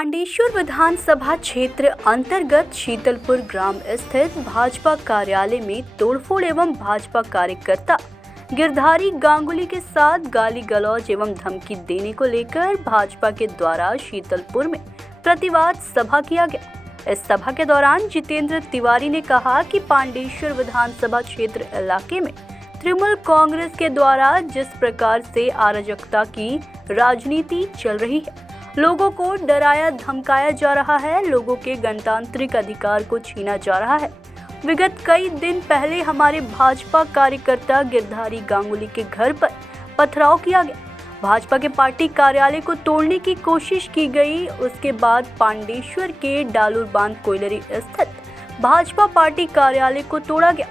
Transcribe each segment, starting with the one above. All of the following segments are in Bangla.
पांडेश्वर विधानसभा क्षेत्र अंतर्गत शीतलपुर ग्राम स्थित भाजपा कार्यालय में तोड़फोड़ एवं भाजपा कार्यकर्ता गिरधारी गांगुली के साथ गाली गलौज एवं धमकी देने को लेकर भाजपा के द्वारा शीतलपुर में प्रतिवाद सभा किया गया। इस सभा के दौरान जितेंद्र तिवारी ने कहा कि पांडेश्वर विधानसभा क्षेत्र इलाके में तृणमूल कांग्रेस के द्वारा जिस प्रकार से अराजकता की राजनीति चल रही है, लोगों को डराया धमकाया जा रहा है, लोगों के गणतांत्रिक अधिकार को छीना जा रहा है। विगत कई दिन पहले हमारे भाजपा कार्यकर्ता गिरधारी गांगुली के घर पर पथराव किया गया, भाजपा के पार्टी कार्यालय को तोड़ने की कोशिश की गई। उसके बाद पांडेश्वर के डालूर बांध कोयलरी स्थित भाजपा पार्टी कार्यालय को तोड़ा गया।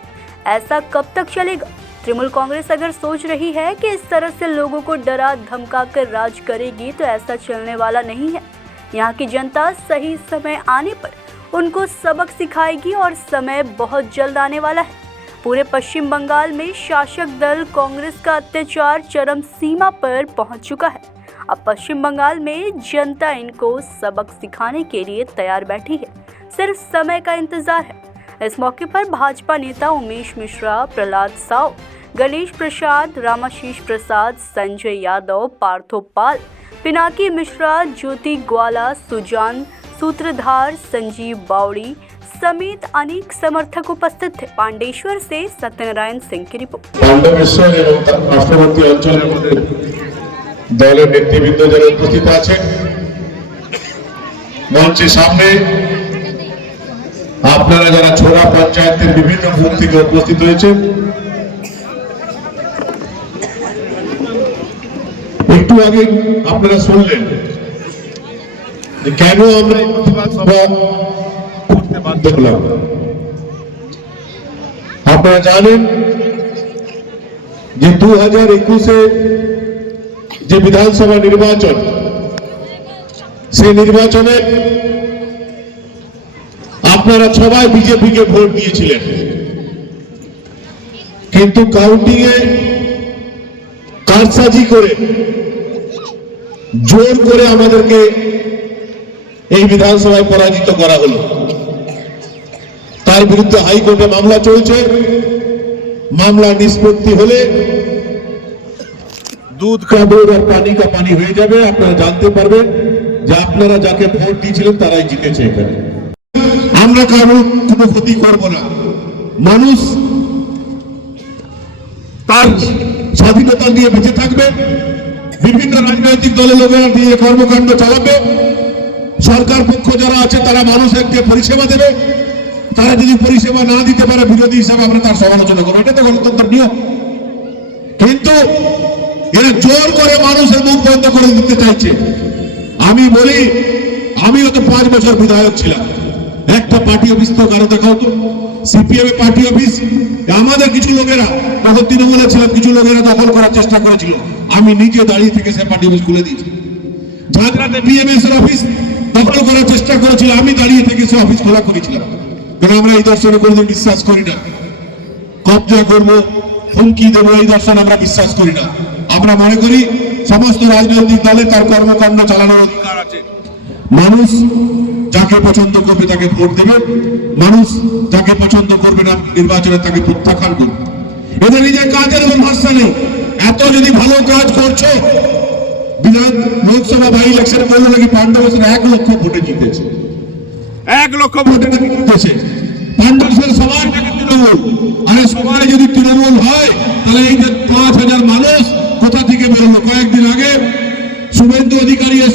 ऐसा कब तक चलेगा? तृणमूल कांग्रेस अगर सोच रही है कि इस तरह से लोगों को डरा धमका कर राज करेगी तो ऐसा चलने वाला नहीं है। यहाँ की जनता सही समय आने पर उनको सबक सिखाएगी और समय बहुत जल्द आने वाला है। पूरे पश्चिम बंगाल में शासक दल कांग्रेस का अत्याचार चरम सीमा पर पहुंच चुका है। अब पश्चिम बंगाल में जनता इनको सबक सिखाने के लिए तैयार बैठी है, सिर्फ समय का इंतजार है। इस मौके पर भाजपा नेता उमेश मिश्रा, प्रहलाद साव, गणेश प्रसाद, रामाशीष प्रसाद, संजय यादव, पार्थोपाल, पिनाकी मिश्रा, ज्योति ग्वाला, सुजान सूत्रधार, संजीव बावड़ी समेत अनेक समर्थक उपस्थित थे। पांडेश्वर से सत्यनारायण सिंह की रिपोर्ट। पांडेश्वर एवं पार्श्ववर्ती अंचलेर मध्य दलेर नेतृबृंद যারা উপস্থিত আছেন, মঞ্চের সামনে আপনারা যারা ছোড়া পঞ্চায়েতের বিভিন্ন বুথ থেকে উপস্থিত হয়েছেন, একটু আগে আপনারা শুনলেন যে কেন আমরা প্রতিবাদ সভা করতে বাধ্য হলাম। আপনারা জানেন যে 2021-এ যে বিধানসভা নির্বাচন, সেই নির্বাচনে আপনারা সবাই বিজেপিকে ভোট দিয়েছিলেন, কিন্তু কাউন্টিং এ কারসাজি করে জোর করে আমাদেরকে এই বিধানসভায় পরাজিত করা হলো। তার বিরুদ্ধে হাইকোর্টে মামলা চলছে। মামলা নিষ্পত্তি হলে দুধ কা দুধ আর পানি কা পানি হয়ে যাবে। আপনারা জানতে পারবেন যে আপনারা যাকে ভোট দিয়েছিলেন তারাই জিতেছে। এখানে আমরা কারো কোনো ক্ষতি করব না। মানুষ তার স্বাধীনতা নিয়ে বেঁচে থাকবে। বিভিন্ন রাজনৈতিক দলের লোকেরা দিয়ে কর্মকাণ্ড চালাবে। সরকার পক্ষ যারা আছে তারা মানুষকে পরিষেবা দেবে। তারা যদি পরিষেবা না দিতে পারে, বিরোধী হিসাবে আমরা তার সমালোচনা করবো। এটা তো গণতন্ত্রের নিয়ম। কিন্তু এরা জোর করে মানুষের মুখ বন্ধ করে দিতে চাইছে। আমি বলি, আমিও তো 5 বছর বিধায়ক ছিলাম। একটা পার্টি অফিস তো কারো দেখাও তো। সিপিএম এর পার্টি অফিস আমাদের কিছু লোকেরা, তখন তৃণমূলে ছিলাম, কিছু লোকেরা দখল করার চেষ্টা করেছিল। আমি নিজে দাঁড়িয়ে থেকে সে পার্টি অফিস খুলে দিয়েছি। ঝাঁঝরাতে বিএমএস এর অফিস দখল করার চেষ্টা করেছিল, আমি দাঁড়িয়ে থেকে সে অফিস খোলা করেছিলাম। কারণ আমরা এই দর্শনে কোনোদিন বিশ্বাস করি না। কবজা করবো, হুমকি দেবো, এই দর্শন আমরা বিশ্বাস করি না। আমরা মনে করি সমস্ত রাজনৈতিক দলে তার কর্মকাণ্ড চালানোর অধিকার আছে। মানুষ যাকে পছন্দ করবে তাকে ভোট দেবে, মানুষ যাকে পছন্দ করবে না নির্বাচনে তাকে প্রত্যাখ্যান করবে। এদের নিজের কাজের কোনো ভরসা নেই। এত যদি ভালো কাজ করছো, বিধান লোকসভা বাই ইলেকশনে বললো নাকি পাণ্ডবেশ্বর 1 লক্ষ ভোটে জিতেছে। 1 লক্ষ ভোটে নাকি জিতেছে। পাণ্ডবেশ্বর সবার নাকি তৃণমূল। আরে সবাই যদি তৃণমূল হয় তাহলে এই যে 5000 মানুষ কোথা থেকে বেরোলো? কয়েকদিন আগে শুভেন্দু অধিকারী